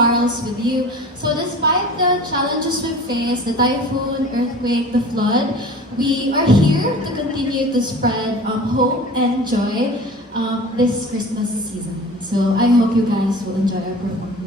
carols with you. So despite the challenges we face, the typhoon, earthquake, the flood, we are here to continue to spread hope and joy this Christmas season. So I hope you guys will enjoy our performance.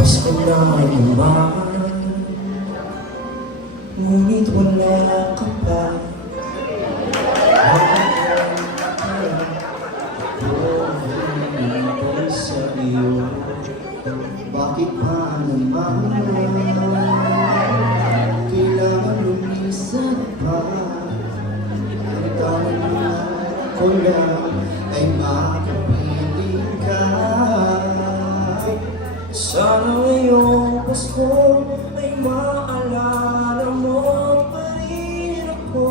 Pasko na naman, ngunit wala ka pa. Ako sa iyo, bakit pa naman kailangan lumisan pa? Ang tawag ko lang ay makapiling ka. Sana ngayong Pasko ay maalala mo pa rin ako.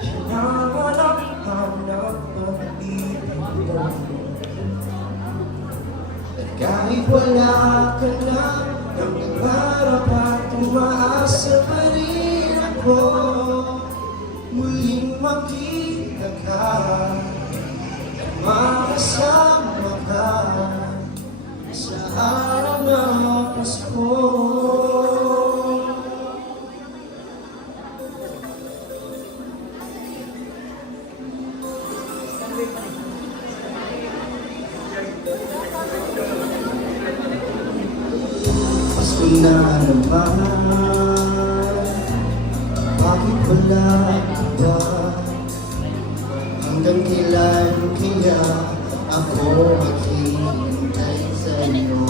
Hinahanap-hanap pag-ibig mo. At kahit wala ka na, nangangarap at umaasa pa rin ako. Muling makita ka at makasama ka sa araw ng Pasko. Pasko na naman, bakit wala ka ba? Hanggang kailan kaya ako maghihintay sa iyo?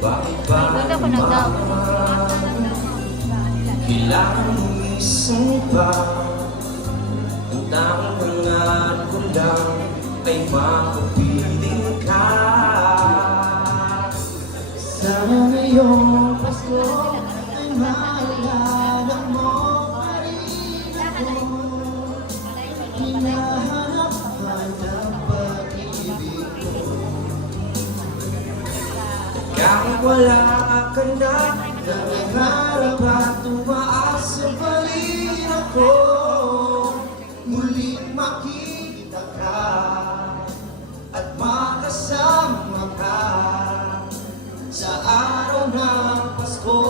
Bakit ba naman kailangan mo isang iba? Ang tanging hangat ko lang ay makapiling ka. Sana ngayong Pasko ay maalala mo pa rin ako. Hinahanap-hanap pag-ibig ko. Kahit wala ka na, nangangarap at umaasa pa rin ako. Muling makita ka at makasama ka sa araw ng Pasko.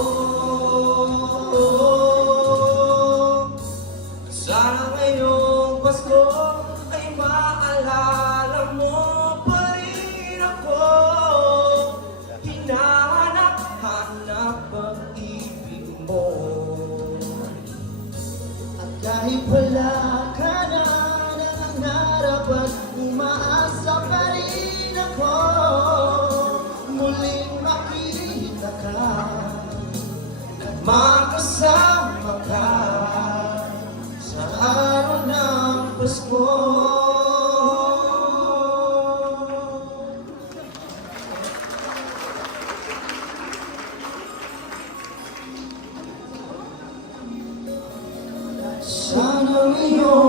Sana ngayong Pasko ay maalala mo pa rin ako. Hinahanap-hanap ang ibig mo. At kahit wala ka na, nangangarap at umaasa pa rin ako. Muling makita ka at makasama ka sa araw ng Pasko. Sana ngayon